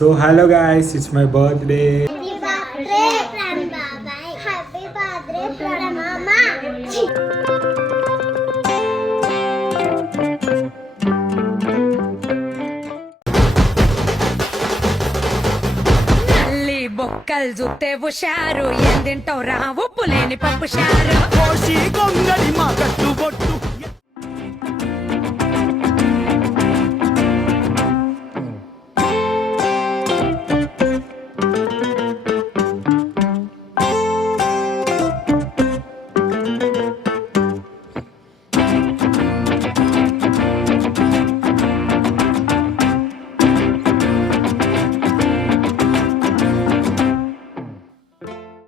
So hello guys, it's my birthday. Happy birthday from Baba. Happy birthday from Mama. బొక్కలు చూస్తే హుషారు ఏం తింటావు రా ఉప్పు లేని పప్పు షారు కోసి గొంగడి మా కట్టుబొట్టు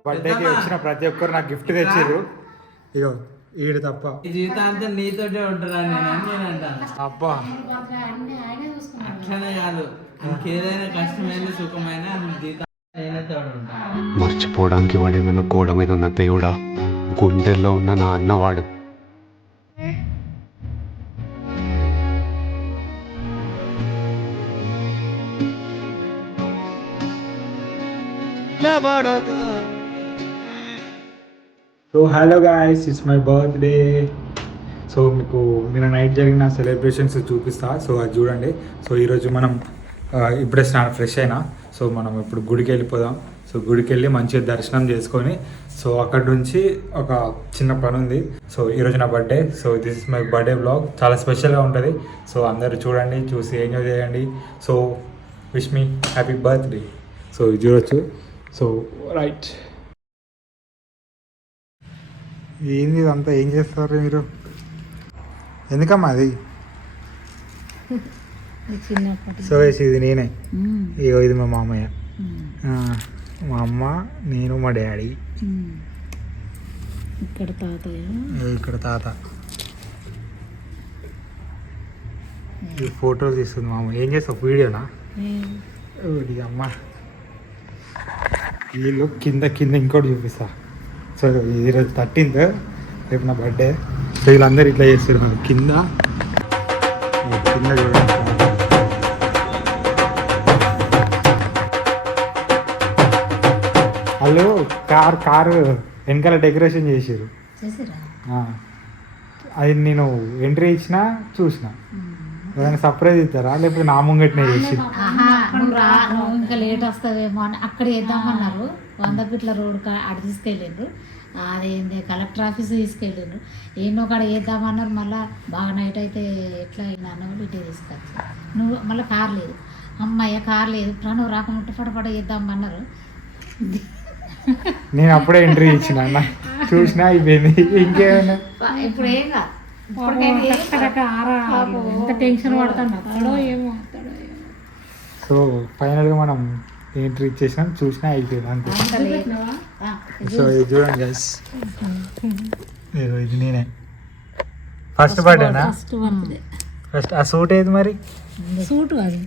బర్త్డేకి వచ్చిన ప్రతి ఒక్కరు నాకు గిఫ్ట్ తెచ్చారు. ఇగో ఈడు తప్ప జీవితాంతం నీతోటే ఉంటారా నేను అంటాను. అబ్బా అట్లనే కాదు, ఇంకేదైనా కష్టమైన సుఖమైన జీవితం నేనే తోడు ఉంటాను. మర్చిపోవడానికి వాడేమైనా గోడ మీద ఉన్న దేవుడా, గుండెల్లో ఉన్న నా అన్నవాడు. So hello guys, it's my birthday. So మీకు నిన్న నైట్ జరిగిన సెలబ్రేషన్స్ చూపిస్తా. సో అది చూడండి. సో ఈరోజు మనం ఇప్పుడే ఫ్రెష్ అయినా. సో మనం ఇప్పుడు గుడికి వెళ్ళిపోదాం. సో గుడికి వెళ్ళి మంచిగా దర్శనం చేసుకొని సో అక్కడ నుంచి ఒక చిన్న పని ఉంది. సో ఈరోజు నా birthday. So this is my birthday vlog. చాలా స్పెషల్గా ఉంటుంది. సో అందరూ చూడండి, చూసి ఎంజాయ్ చేయండి. So wish me happy birthday. So ఇది చూడొచ్చు. సో రైట్, ఏంది ఇదంతా, ఏం చేస్తారు మీరు? ఎందుకమ్మా అది? సో ఇది నేనే. ఇగో ఇది మా మామయ్య, మా అమ్మ, నేను, మా డాడీ, ఇక్కడ తాతయ్య, ఇక్కడ తాత. ఈ ఫోటోలు తీస్తుంది మా అమ్మ. ఏం చేస్తావు, వీడియోనా? అమ్మ వీళ్ళు కింద కింద ఇంకోటి చూపిస్తా. సో ఈరోజు 13th, రేపు నా బర్త్డే. సో వీళ్ళందరూ ఇట్లా చేస్తున్నారు కింద కింద చూడండి. వాళ్ళు కారు వెనకాల డెకరేషన్ చేసారు. అది నేను ఎంట్రీ ఇచ్చినా చూసిన. ఏదైనా సర్ప్రైజ్ ఇస్తారా, లేకపోతే నా ముంగట్నే చేసి ఇంకా లేట్ వస్తావేమో అని అక్కడ వేద్దామన్నారు. 100 ఫీట్ల రోడ్ అక్కడ తీసుకెళ్ళిండ్రు. అదేంది కలెక్టర్ ఆఫీస్ తీసుకెళ్ళిండ్రు. ఎన్నో కాడ వేద్దామన్నారు. మళ్ళీ బాగా నైట్ అయితే ఎట్లా అయినా ఇటే తీసుకొచ్చి నువ్వు మళ్ళీ కార్ లేదు. అమ్మాయి కార్ లేదు, నువ్వు రాకుండా ఫటఫట వేద్దామన్నారు. నేను అప్పుడే ఎంట్రీ ఇచ్చిన, చూసినా అయిపోయింది. ఇంకేమైనా ఇప్పుడు ఏం కాదు. టెన్షన్ పడుతున్నాడో ఏమో. సో ఫైనల్గా మనం ఎంట్రీ ఇచ్చేసినాం, చూసినా అయిపోయింది అంతే. సో ఇది చూడండి గైస్, ఇది నేనే. ఫస్ట్ బర్త్డేనా? ఫస్ట్. ఆ సూట్ ఏది మరి? సూట్ అది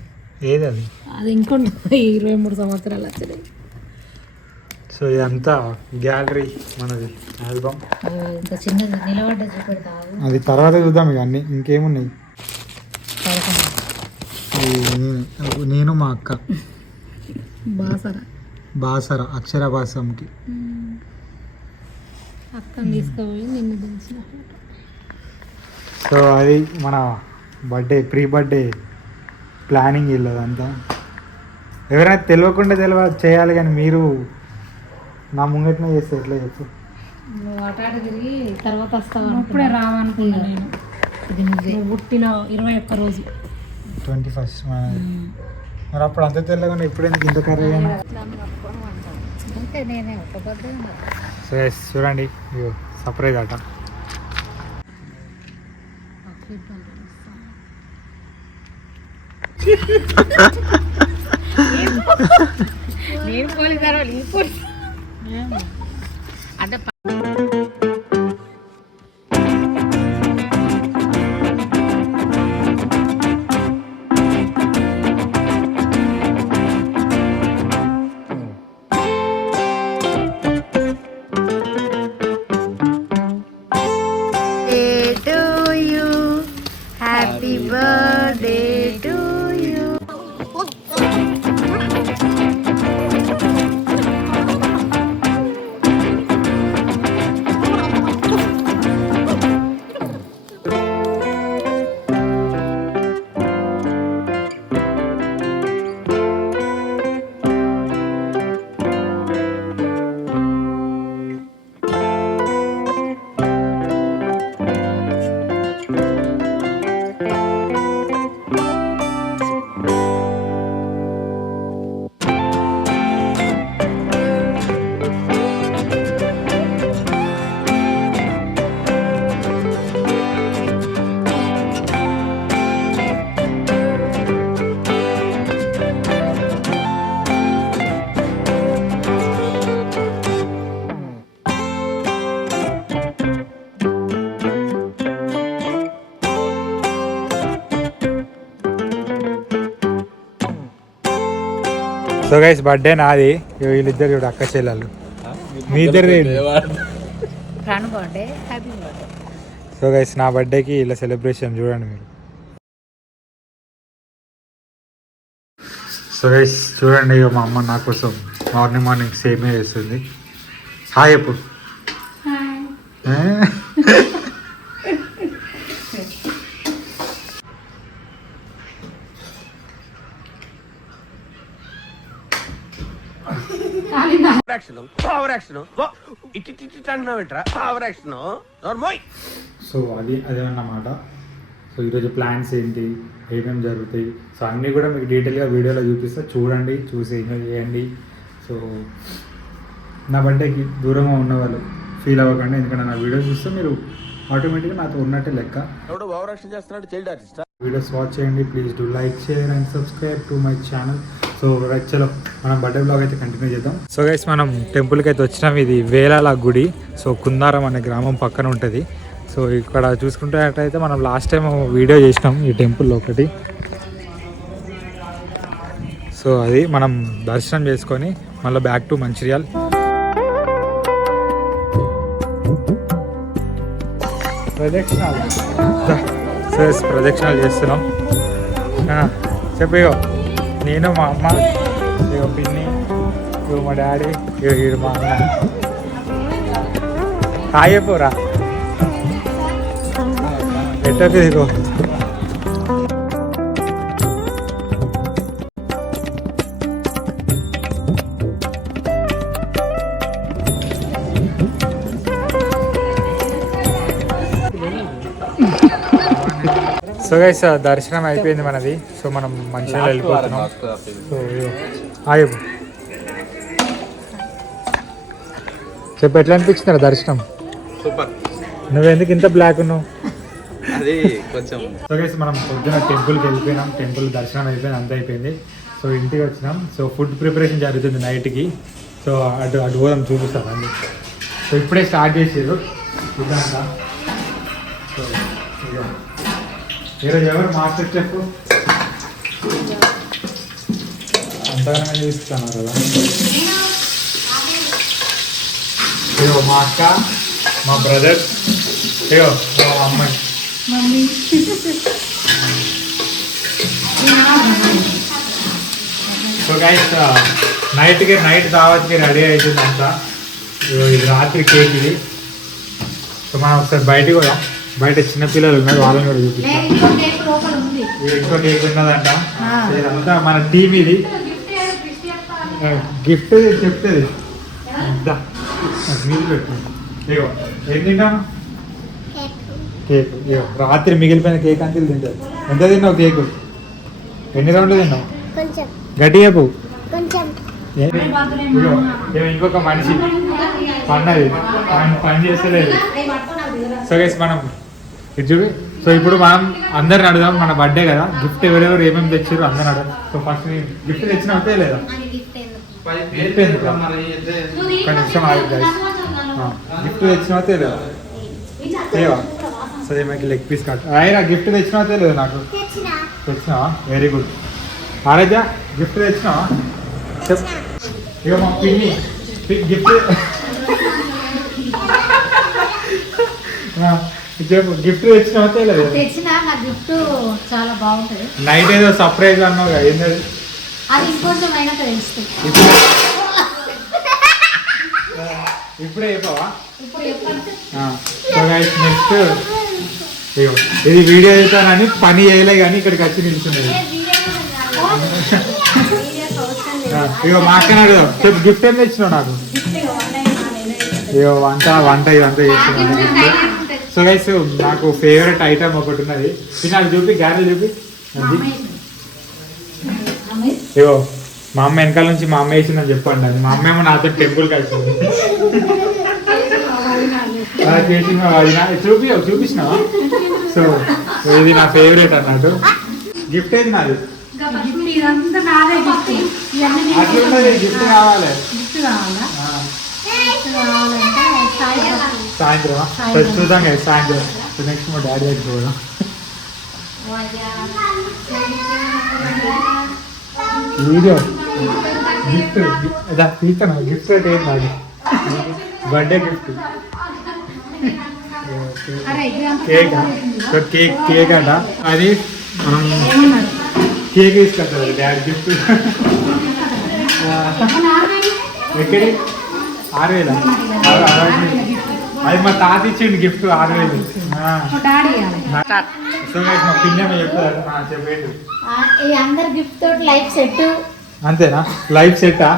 ఏది అది? అది ఇంకొండ 23 సంవత్సరాలు వచ్చినాయి. సో ఇదంతా గ్యాలరీ మనది, ఆల్బమ్. ఇంకా చిన్నది నిలబడ్డ చూపెడతావు. అది తర్వాత చూద్దాం. ఇక అన్నీ ఇంకేమున్నాయి. నేను మా అక్క బాసర అక్షరాభాసంకి అక్కని తీసుకుపోయి నిన్ను దించిన. సో అది మన బర్త్డే, ప్రీ బర్త్డే ప్లానింగ్ వెళ్ళదంతా. ఎవరైనా తెలియకుండా చేయాలి, కానీ మీరు నా ముంగట్నే చేస్తే ఎట్లా చెప్పు? నువ్వు అటాటు తిరిగి తర్వాత వస్తావు. ఇప్పుడే రావనుకున్నా నేను. ఇది పుట్టిన 21 రోజు 21st మనది. మరి అప్పుడు అంత తెల్లగా ఇప్పుడు ఎందుకు ఇంత కర్రీ అయినా? నేనే ఒక బర్త్డే. సో చూడండి, ఇగో సర్ప్రైజ్ అట. నేను పోలీసు అంటే happy birthday to you. So guys birthday నాది వీళ్ళిద్దరు చూడు అక్క చెల్లెళ్ళు మీ ఇద్దరు PRAN birthday happy birthday. So guys నా బర్త్డేకి ఇలా సెలబ్రేషన్ చూడండి మీరు. సో గైస్ చూడండి ఇక మా అమ్మ నా కోసం మార్నింగ్ సేమే చేస్తుంది. హాయ్ ఎప్పుడు సో అదేమన్నమాట. సో ఈరోజు ప్లాన్స్ ఏంటి, ఏమేమి జరుగుతాయి, సో అన్నీ కూడా మీకు డీటెయిల్గా వీడియోలో చూపిస్తా. చూడండి, చూసి ఎంజాయ్ చేయండి. సో నా బర్త్డేకి దూరంగా ఉన్న వాళ్ళు ఫీల్ అవ్వకండి, ఎందుకంటే నా వీడియో చూస్తే మీరు ఆటోమేటిక్గా నాతో ఉన్నట్టే లెక్క. వీడియోస్ వాచ్ చేయండి. Please do like, share and subscribe to my channel. So చలో మనం బర్త్డే బ్లాగ్ అయితే కంటిన్యూ చేద్దాం. సో గైస్ మనం టెంపుల్కి అయితే వచ్చినాం. ఇది వేలాల గుడి. సో కుందారం అనే గ్రామం పక్కన ఉంటుంది. సో ఇక్కడ చూసుకుంటున్నట్టయితే మనం లాస్ట్ టైం వీడియో చేసినాం ఈ టెంపుల్లో ఒకటి. సో అది మనం దర్శనం చేసుకొని మళ్ళీ బ్యాక్ టు మంచిర్యాల్. ప్రదక్షిణాలు చేస్తున్నాం. చెప్పేయో నేను మా అమ్మ, ఇగో పిన్ని, ఇగో మా డాడీ, ఇగో మా అన్న. హాయ్ చెప్పరా ఎట్టకు ఇగో. సో గైస్ దర్శనం అయిపోయింది మనది. సో మనం మంచిగా వెళ్ళిపోతున్నాం. సో హాయ్ చెప్పు ఎట్లా అనిపించింది దర్శనం? సూపర్. నువ్వెందుకు ఇంత బ్లాక్ ఉన్నావు? అది కొంచెం. సో గైస్ మనం పొద్దున టెంపుల్కి వెళ్ళిపోయినాం. టెంపుల్ దర్శనం అయిపోయింది, అంత అయిపోయింది. సో ఇంటికి వచ్చినాం. సో ఫుడ్ ప్రిపరేషన్ జరుగుతుంది నైట్కి. సో అటు పోదాం, చూపిస్తాను అండి. సో ఇప్పుడే స్టార్ట్ చేసారు ఫుడ్ అంతా. సో ఈరోజు ఎవరు మాస్టర్ చెఫ్? అంతగానే చూపిస్తాను కదా. ఇగో మా అక్క, మా బ్రదర్, ఇగో మా అమ్మాయి. సో గైస్ నైట్ దావత్కి రెడీ అవుతుంది అంతా. ఇది రాత్రి కేక్ ఇది. సో మనం ఒకసారి బయటికి కూడా, బయట చిన్నపిల్లలు ఉన్నారు, వాళ్ళని కూడా చూపిస్తాం. ఇంకో కేక్ ఉన్నదంట. ఇదంతా మన టీం. ఇది గిఫ్ట్ చెప్తుంది. ఇగో ఏం తింటాము? కేక్. ఇగో రాత్రి మిగిలిపోయిన కేక్ అంతా తింటారు. ఎంత తిన్నావు కేక్? ఎన్ని రౌండ్లు తిన్నావు? గట్టి చెప్పు. ఇంకొక మనిషి పన్నది పని చేస్తలేదు. సో గైస్ మనం ఇది చూపి. సో ఇప్పుడు మనం అందరిని అడుగుదాం, మన బర్త్డే కదా, గిఫ్ట్ ఎవరెవరు ఏమేమి తెచ్చారు అందరిని అడుగుదాం. సో ఫస్ట్ గిఫ్ట్ తెచ్చినట్టే లేదా? గిఫ్ట్ ఎందుకు? కొంచెం గిఫ్ట్ తెచ్చినట్టే లేదా? లేవా? సో ఏమైనా లెగ్ పీస్ కట్ అయినా గిఫ్ట్ తెచ్చినట్టే లేదు నాకు. తెచ్చినావా? Very good. ఆరాధ్య గిఫ్ట్ తెచ్చినావా? చెప్. ఇక మా పిన్ని గిఫ్ట్ చెప్పు. గిఫ్ట్ తెచ్చినట్టే లేదు? తెచ్చిన నా గిఫ్ట్ చాలా బాగుంటుంది. నైట్ ఏదో సర్ప్రైజ్ అన్నావు కదా, ఏంటది? అది ఇంకొంచెం అయినా తెలుస్తుంది. ఇప్పుడే చెప్పవా? ఇప్పుడు చెప్పండి. సో గైస్ నెక్స్ట్ ఇది వీడియో అవుతానని పని చేయలే కానీ ఇక్కడికి వచ్చి నిల్చున్నది. ఇగో మా అక్కని అడుగుదాం. చెప్పు గిఫ్ట్ ఏం తెచ్చినావు నాకు? ఇగో వంట ఇదంతా చేస్తున్నాను గిఫ్ట్. సో గైస్ నాకు ఫేవరెట్ ఐటమ్ ఒకటి ఉన్నది. నాకు చూపి, గ్యారెల్ చూపి. ఇగో మా అమ్మ వెనకాల నుంచి మా అమ్మ వేసిందని చెప్పండి. అది మా అమ్మ ఏమో నాతో టెంపుల్కి వచ్చింది. చూపించినావా? సో ఇది నా ఫేవరెట్ అన్నట్టు. గిఫ్ట్ ఏది నాది? అట్లున్నది. గిఫ్ట్ కావాలి. సాయంత్రం చూద్దాం కదా సాయంత్రం. నెక్స్ట్ మా డాడీ దగ్గర పోదాం. వీడియో గిఫ్ట్ తీస్తాను గిఫ్ట్ అంటే ఏం కాదు birthday gift cake cake cake అంట అది కేక్ తీసుకొస్తారు డాడీ గిఫ్ట్ ఎక్కడి 6,000 అది మా తాత ఇచ్చిండు గిఫ్ట్ 6,000 సో గైస్ మా పిన్నమ్మ చెప్తారు చెప్పేది అందరు గిఫ్ట్ తోటి లైఫ్ సెట్ అంతేనా లైఫ్ సెట్టా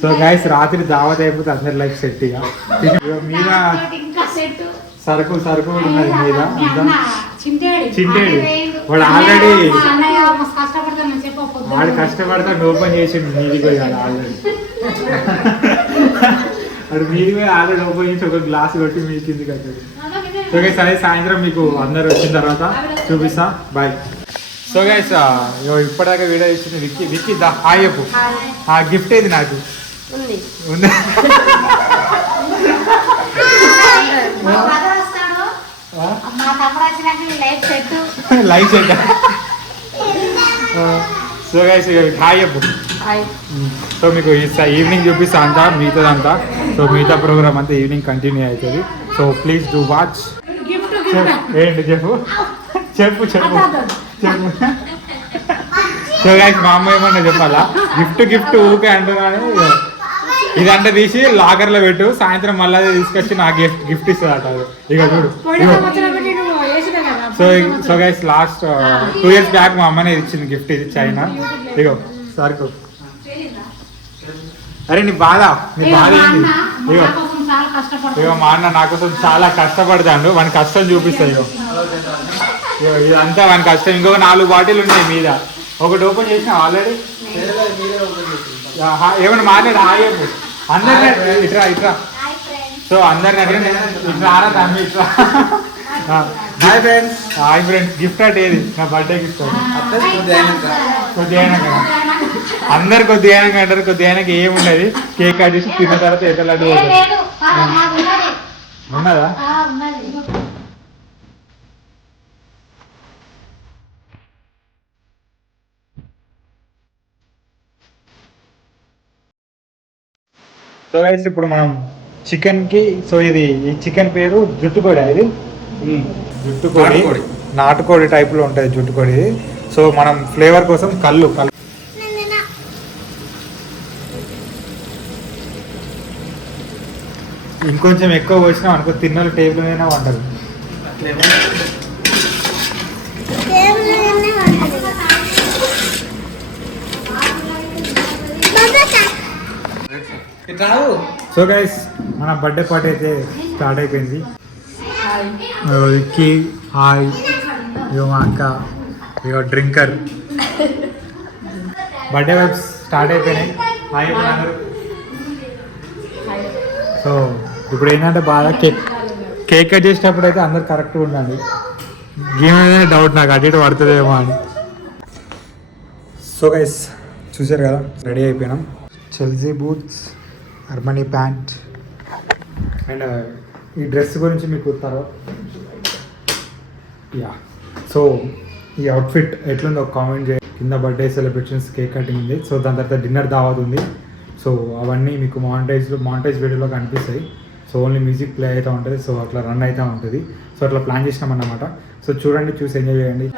సో గైస్ రాత్రి దావత్ అయిపోతే అందరి లైఫ్ సెట్ ఇక మీద ఇంకా సెట్ సరుకు కూడా ఉన్నది మీద అంతా చింటేడు వాడు ఆల్రెడీ కష్టపడతాను చెప్పొద్దు వాడు కష్టపడతాడు ఓపెన్ చేసిండు మీదికి పోయి ఆల్రెడీ వాడు మీది పోయి ఆల్రెడీ ఓపెన్ చేసి ఒక గ్లాస్ కొట్టి మీ కిందికి వచ్చాడు సో గైస్ అదే సాయంత్రం మీకు అందరు వచ్చిన తర్వాత చూపిస్తా బాయ్ సో గైస్ ఇప్పటిదాకా వీడియో ఇచ్చింది విక్కీ దా హాయ్ చెప్పు ఆ గిఫ్ట్ ఏది నాకు ఉంది మా brother వస్తాడు మా తమ్ముడు వచ్చినాక life set life set so guys hi చెప్పు సో మీకు ఈవినింగ్ చూపిస్తా అంతా మిగతాదంతా సో మిగతా ప్రోగ్రామ్ అంతా ఈవినింగ్ కంటిన్యూ అవుతుంది సో ప్లీజ్ డూ వాచ్ ఏంటి చెప్పు చెప్పు సో గైస్ మా అమ్మ ఏమన్నా చెప్పాలా గిఫ్ట్ ఊకే అంటున్నాను ఇదంటే తీసి లాకర్ లో పెట్టు సాయంత్రం మళ్ళీ తీసుకొచ్చి నాకు గిఫ్ట్ ఇస్తుంది అట ఇక చూడు so guys last 2 years back మా అమ్మనే ఇచ్చింది గిఫ్ట్ ఇది చైనా ఇగో సరుకు అరే నీ బాధ ఏంటి ఇగో ఇగో మా అన్న నా కోసం చాలా కష్టపడతాడు వాని కష్టం చూపిస్తాయి ఇగో ఇదంతా వాని కష్టం ఇంకొక 4 బాటిల్ ఉన్నాయి మీద ఒకటి ఓపెన్ చేసిన ఆల్రెడీ ఏమన్నా మాట్లాడు హాయ్ చెప్పు అందరినీ ఇట్రా సో అందరిని అడిగి ఇట్లా ఆరా తమ్మి ఇట్లా హాయ్ ఫ్రెండ్స్ గిఫ్ట్ అంటే ఏది నా బర్త్డే గిఫ్ట్ కొద్దిగా అయినాక అందరు కొద్దిగా అయినాక అంటారు కొద్దిగా అయినాక ఏముండదు కేక్ కట్ చేసి తిన్న తర్వాత ఎట్లా లడ్డు ఉన్నదా సో గైస్ ఇప్పుడు మనం చికెన్ కి సో ఇది ఈ చికెన్ పేరు జుట్టుకోడి ఇది జుట్టుకోడి నాటుకోడి టైప్ లో ఉంటుంది జుట్టుకోడి సో మనం ఫ్లేవర్ కోసం కళ్ళు ఇంకొంచెం ఎక్కువ పోసినాం అనుకో తిన్నలు టేబుల్ మీద వండరు సో గైస్ మన బర్త్డే పార్టీ అయితే స్టార్ట్ అయిపోయింది విక్కీ హాయ్ ఇగో మా అక్క ఇగో డ్రింకర్ బర్త్డే వైబ్స్ స్టార్ట్ అయిపోయినాయి హాయ్ అందరూ సో ఇప్పుడు ఏంటంటే బాగా కేక్ కట్ చేసేటప్పుడు అయితే అందరు కరెక్ట్గా ఉండండి ఏమైనా డౌట్ నాకు అటు ఇటు పడుతుందేమో అని సో గైస్ చూసారు కదా రెడీ అయిపోయినాం చెల్సీ బూట్స్ అర్మనీ ప్యాంట్ అండ్ ఈ డ్రెస్ గురించి మీకు తర్వాత యా సో ఈ అవుట్ఫిట్ ఎట్లుందో కామెంట్ చేయండి కింద బర్త్డే సెలబ్రేషన్స్ కేక్ కటింగ్ ఉంది సో దాని తర్వాత డిన్నర్ దావత్ ఉంది సో అవన్నీ మీకు మాంటేజ్ వీడియోలో కనిపిస్తాయి సో ఓన్లీ మ్యూజిక్ ప్లే అవుతూ ఉంటుంది సో అట్లా రన్ అవుతూ ఉంటుంది సో అట్లా ప్లాన్ చేసినాం అన్నమాట సో చూడండి చూసి ఎంజాయ్ చేయండి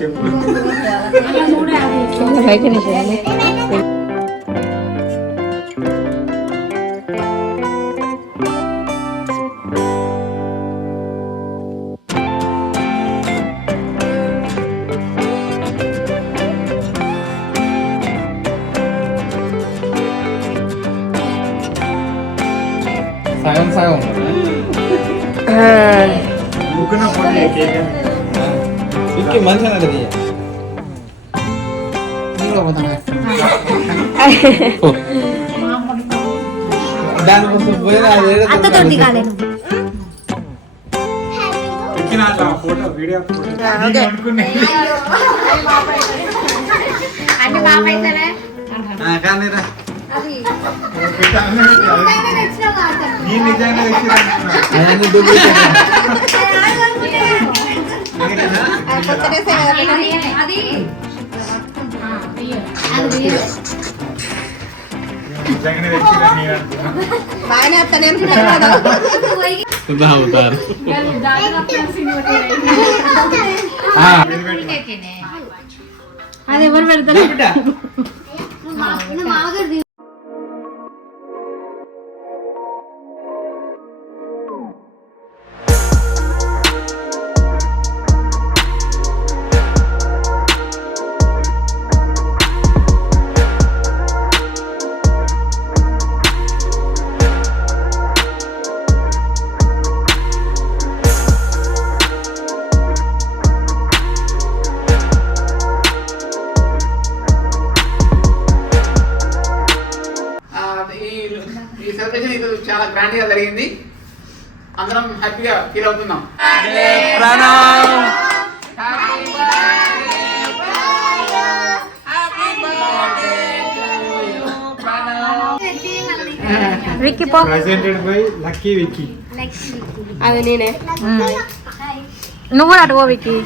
చెప్పు. సగం సగం ముగ్గున పోనీ కేక్ ఇంకే మంచిగా నడది దానికోసం పోయినా అత్తతోటి కాలేను ఎక్కిన ఫోటో వీడియో అనుకునే అన్ని మా పైసలే కానీ రా నేను నిజంగా అవన్నీ డూప్లికేట్ అది నిజంగానే తెచ్చిరా నేను అనుకున్నా. అవుతారు అది ఎవరు పెడతారు ఈ సెలబ్రేషన్ ఇది చాలా గ్రాండ్ గా జరిగింది. అందరం హ్యాపీగా ఫీల్ అవుతున్నాం. Presented by lucky Vicky. అది నేనే. నువ్వు కూడా అటు వికి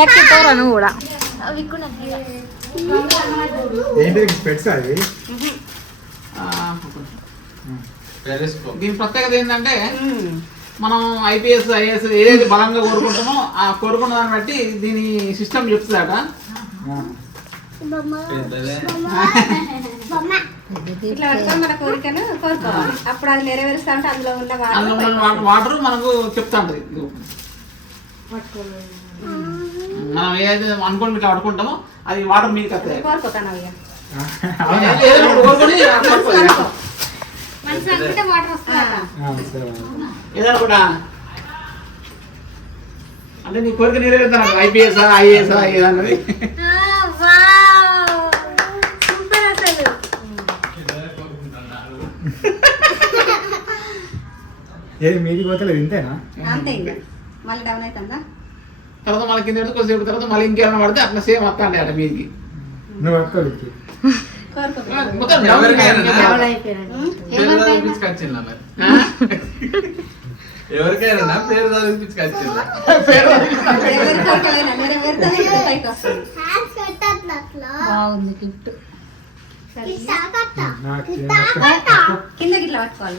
లక్కీ పోరా నువ్వు కూడా ఏంటి స్పెట్స్ అది? దీని ప్రత్యేకత ఏంటంటే మనం ఐపీఎస్ ఐఏఎస్ ఏదైతే బలంగా కోరుకుంటామో ఆ కోరుకున్న దాన్ని బట్టి దీని సిస్టమ్ చెప్తుందట. ఇట్లా పట్టుకొని మన కోరికను కోరుకోవాలి. అప్పుడు అది నెరవేరుస్తా ఉంటే అందులో ఉన్న వాటర్ మనకు చెప్తా ఉంటది. మనం ఏదైతే అనుకోని ఇట్లా పడుకుంటామో అది వాటర్ మీకు వస్తాయి. కోరుకోతాను అవి ఏదైనా ఒకటి కోరుకొని కోరుకోవాలి. మంచి అనుకుంటే వాటర్ వస్తుందా? ఏదైనా కూడా అంటే నీ కోరిక నెరవేరుతాను. ఐపీఎస్ ఐఏఎస్ ఏదన్నది సూపర్ అసలు. ఏది మీది పోతలేదు ఇంతేనా? అంతే ఇంకా మళ్ళీ డౌన్ అవుతుందా? తర్వాత మళ్ళీ కింద కొద్దిసేపు తర్వాత మళ్ళీ ఇంకేమైనా పడితే అట్లా సేమ్ వస్తా అండి అట మీదికి. నువ్వు పట్టుకో విక్కీ. మొత్తం డౌన్ ఎవరికైనా పేరు చదివించుకొచ్చింది. బాగుంది గిఫ్ట్ కిందకి ఇట్లా పట్టుకోవాలి.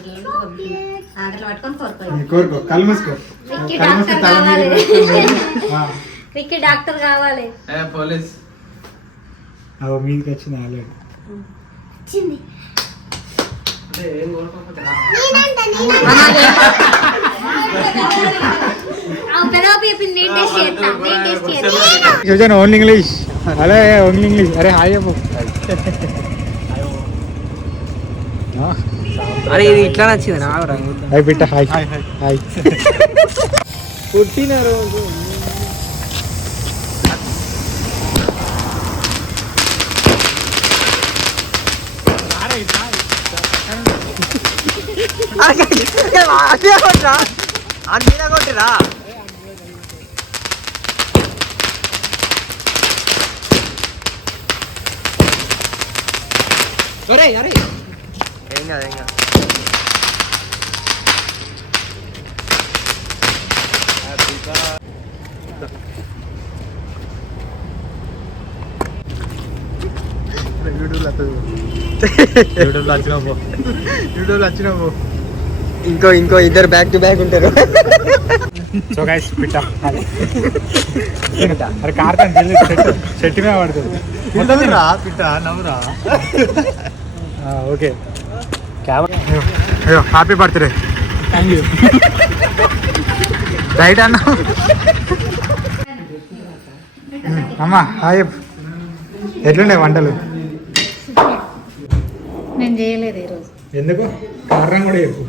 అట్లా పట్టుకొని కోరుకోవాలి. కోరుకో కళ్ళు మూసుకో. విక్కీ కళ్ళు మూసుకో, డాక్టర్ తల మీద కావాలి. పెట్టుకో. విక్కీ డాక్టర్ కావాలి. పోలీస్ అవి మీదకి వచ్చింది ఆల్రెడీ. అంటే ఏం కోరుకోకపోతే ఓన్లీ ఇంగ్లీష్. అరే ఓన్లీ ఇంగ్లీష్. అరే హాయ్ చెప్పు. అరే ఇది ఇట్లా నచ్చింది నా హాయ్ బిడ్డ. Hi hi. పుట్టిన రోజు కొట్టిరా అరే అరే ఏం కాదు ఏం కాదు. ఇంకో ఇద్దరు బ్యాక్ టు బ్యాక్ ఉంటారు. సో గైస్ పిట్ట అరే కార్తన్ జల్దీ చెట్టు మీద పడుతుంది. Okay happy birthday. Thank you. Right అన్న అమ్మా హాయ్. ఎట్లుండే వంటలు? నేను చేయలేదు ఈరోజు. ఎందుకు? కారణం కూడా చెప్పు.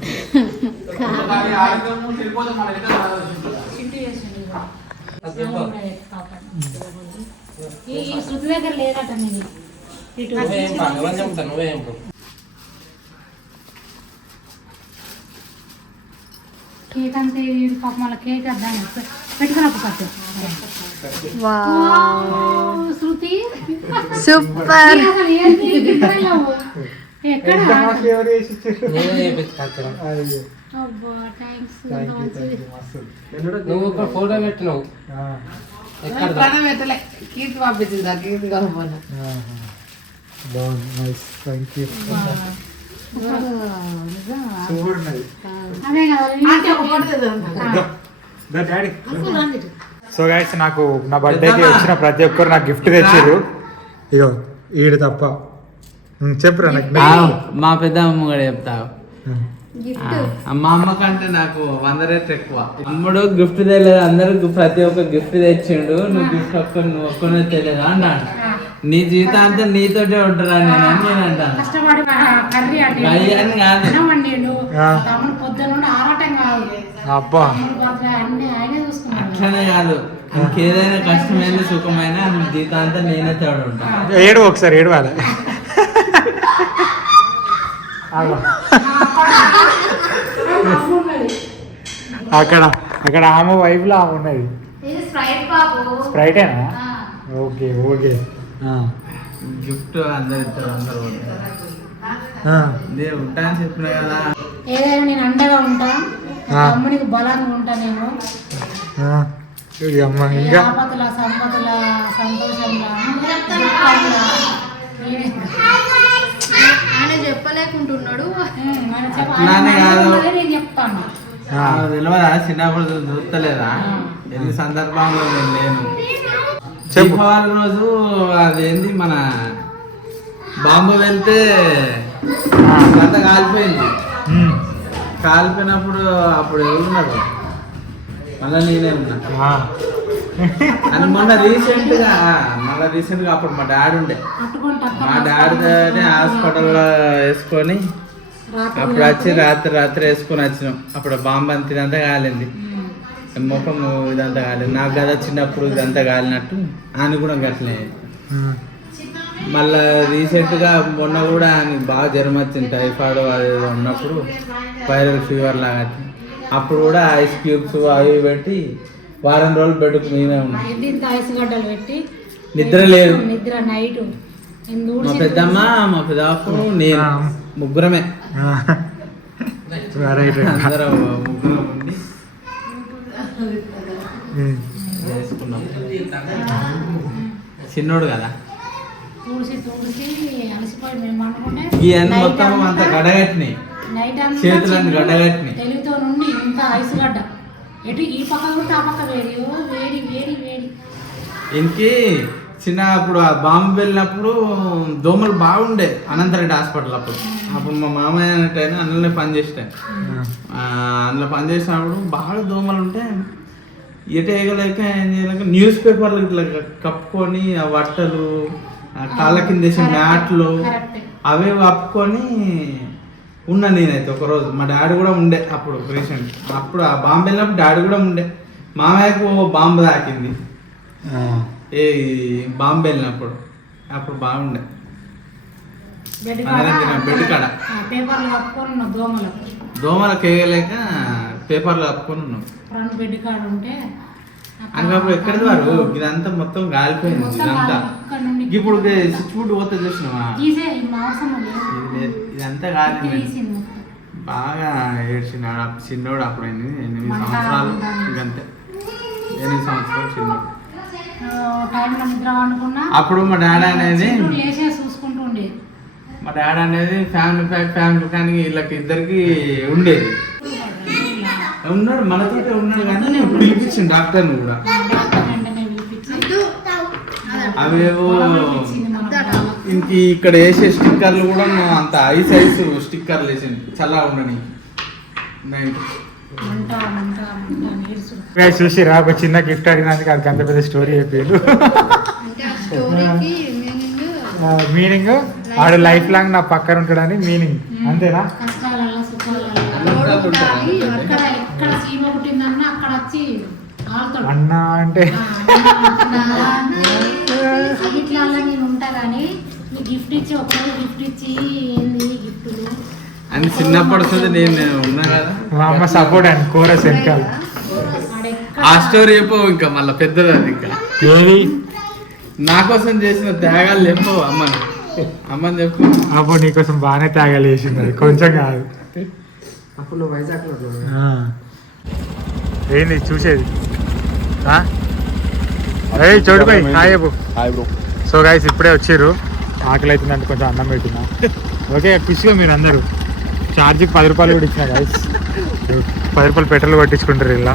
ఈ శృతి దగ్గర లేదట నేను ఇటు కేక్ అంతే పాప మళ్ళీ కేక్ అద్దాను పెట్టుకున్నప్పుడు పట్టు. శృతి సూపర్. ఎక్కడ అబ్బా థ్యాంక్స్. నువ్వు ఒక ఫోటో పెట్టినావు. పెట్టలే కీర్తి పంపించింది. ఆ కీర్తి కాకపోయినా బాగుంది. నైస్. Thank you. సూపర్ ఉన్నది. అదే కదా డాడీ. సో గైస్ నాకు నా బర్త్డేకి వచ్చిన ప్రతి ఒక్కరు నాకు గిఫ్ట్ తెచ్చారు. ఇగో ఈడు తప్ప. చెప్పురా నాకు. మా పెద్ద అమ్మ కూడా చెప్తావు. మా అమ్మ కంటే నాకు 100 రెట్లు ఎక్కువ. అమ్ముడు గిఫ్ట్ తెలియదు, అందరూ ప్రతి ఒక్క గిఫ్ట్ తెచ్చిండు, నువ్వు గిఫ్ట్ నువ్వు ఒక్కనే తెలియదు అంటాను. నీ జీవితాంతం నీతోటే ఉంటారా నేను అని నేను అంటాను. కష్టపడి కర్రీ అని కాదు, పొద్దున్న ఆరాటం కాదు. అబ్బా అన్ని ఆయనే చూసుకున్నాను. అట్లనే కాదు, ఇంకేదైనా కష్టమైన సుఖమైన జీవితాంతం నేనే తోడు ఉంటాను. ఏడు ఒకసారి ఏడవాలి. అక్కడ ఆమె వైఫ్ లో ఆమె ఉన్నది. స్ప్రైటేనా? Okay okay. గిఫ్ట్ అందరు ఇస్తారు, అందరు ఉంటాయని చెప్పిన కదా. ఏదైనా నేను అండగా ఉంటా, తమ్ముడికి బలంగా ఉంటానేమో. ఇంకా ఆపతుల సంపతుల సంతోషంగా ఆయన చెప్పలేకుంటున్నాడు. అట్లానే కాదు, నేను చెప్తాను. తెలియదా చిన్నప్పుడు చూస్తలేదా ఎన్ని సందర్భంలో నేను లేను. దీపావళి రోజు అదేంది మన బాంబు వెళ్తే అంత కాలిపోయింది. కాలిపోయినప్పుడు అప్పుడు ఎవరున్నారు? మళ్ళీ నేనే ఉన్నా. అని మొన్న రీసెంట్ గా అప్పుడు మా డాడీ ఉండే, మా డాడీ హాస్పిటల్లో వేసుకొని అప్పుడు వచ్చి రాత్రి వేసుకొని వచ్చినాం. అప్పుడు బాంబు అంత ఇదంతా కాలింది, ముఖం ఇదంతా కాలేదు. నాకు కదా చిన్నప్పుడు ఇదంతా కాలినట్టు ఆయన కూడా గట్లనే. మళ్ళా రీసెంట్గా మొన్న కూడా ఆయన బాగా జ్వరం వచ్చింది, టైఫాయిడ్ అది ఉన్నప్పుడు వైరల్ ఫీవర్ లాగా. అప్పుడు కూడా ఐస్ క్యూబ్స్ అవి పెట్టి వారం రోజులు బెడ్కు మేమే ఉన్నాం. ఐసుగడ్డలు పెట్టి నిద్ర లేదు, నిద్ర నైట్. మా పెద్దమ్మ మా పెద్దబాపు నేను ముగ్గురమే, అందరం ముగ్గురం ఉండి చేసుకున్నాం. చిన్నోడు కదా తుడిసి అలసిపోయి మేము అనుకుంటే ఇవన్నీ మొత్తం అంత గడగట్టినాయి, చేతులన్నీ గడ్డగట్టినాయి. తెలుగుతో నుండి ఇంత ఐసుగడ్డ ఎటు ఈ పక్క కూడా ఆ పక్క వేడి వేడి వేడి వేడి. ఇంకే చిన్న అప్పుడు ఆ బాంబు వెళ్ళినప్పుడు దోమలు బాగుండే అనంతరెడ్డి హాస్పిటల్. అప్పుడు మా మామయ్య అన్నట్టయినా అందులోనే పనిచేసాను. అందులో పనిచేసినప్పుడు బాగా దోమలు ఉంటే ఎటు వేయగలేక ఏం చేయలేక న్యూస్ పేపర్లు ఇట్లా కప్పుకొని ఆ బట్టలు కాళ్ళ కింద వేసే మ్యాట్లు అవే కప్పుకొని ఉన్నా నేనైతే. ఒకరోజు మా డాడీ కూడా ఉండే అప్పుడు రీసెంట్. అప్పుడు ఆ బాంబు వెళ్ళినప్పుడు డాడీ కూడా ఉండే. మామయ్యకు బాంబు తాకింది ఏ బాంబు వెళ్ళినప్పుడు, అప్పుడు బాగుండే బెడ్ కాడ పేపర్లు కప్పుకొని ఉన్నాం. దోమలకు వేయలేక పేపర్లు కప్పుకొని ఉన్నాం. బెడ్ కాడ ఉంటే అప్పుడు ఎక్కడిది వారు ఇదంతా మొత్తం గాలిపోయింది. ఇదంతా ఇప్పుడు స్విచ్ బోర్డు పోతే చూసినావా, ఇదంతా గాలింది. బాగా ఏడ్చినాడు చిన్నోడు. అప్పుడు 8 సంవత్సరాలు, ఇదంతే 8 సంవత్సరాలు చిన్నోడు. నిద్ర వండుకున్నా అప్పుడు మా డాడీ అనేది లేచే చూసుకుంటూ ఉండే మా డాడీ అనేది ఫ్యామిలీ ప్యాక్ వీళ్ళకి ఇద్దరికి ఉండేది. ఉన్నాడు మనతోటే ఉన్నాడు కానీ పిలిపించింది డాక్టర్ని కూడా. అవేవో ఇంక ఇక్కడ వేసే స్టిక్కర్లు కూడా అంత ఐస్ స్టిక్కర్లు వేసింది చల్లగా ఉండని. చూసిరా ఒక చిన్న గిఫ్ట్ అడిగినందుకు అది అంత పెద్ద స్టోరీ చెప్పారు. మీనింగ్ ఆడు లైఫ్ లాంగ్ నా పక్కన ఉంటాడని మీనింగ్, అంతేనా? కష్టాలలో సుఖాలలో ఎక్కడ సీమ పుట్టిందన్నా అక్కడ వచ్చి ఆడుతాడు. అన్నా అంటే ఇట్లా నేను ఉంటా కానీ గిఫ్ట్ ఇచ్చి ఒకరోజు గిఫ్ట్ ఇచ్చి ఏంది గిఫ్ట్లు అని చిన్నప్పుడు వస్తుంది. నేను ఉన్నా కదా మా అమ్మ సపోర్ట్ అండ్ కోరస్ వెనకాల. ఆ స్టోరీ చెప్పు ఇంకా మళ్ళీ పెద్దది అది. ఇంకా ఏది నా కోసం చేసిన త్యాగాలు చెప్పు అమ్మని చెప్పు. అప్పుడు నీకోసం బాగానే త్యాగాలు చేసింది, అది కొంచెం కాదు. అప్పుడు వైజాగ్ లో ఏంది చూసేది? చూడుకోయి హాయ్ బ్రో. సో గైస్ ఇప్పుడే వచ్చిర్రు, ఆకలి అవుతుందంటే కొంచెం అన్నం పెట్టినా. ఓకే ఖుషిగా మీరు అందరూ. ఛార్జీకి 10 రూపాయలు కూడా ఇచ్చిన గైస్, 10 రూపాయలు పెట్రోల్ కొట్టించుకుంటారు ఇలా.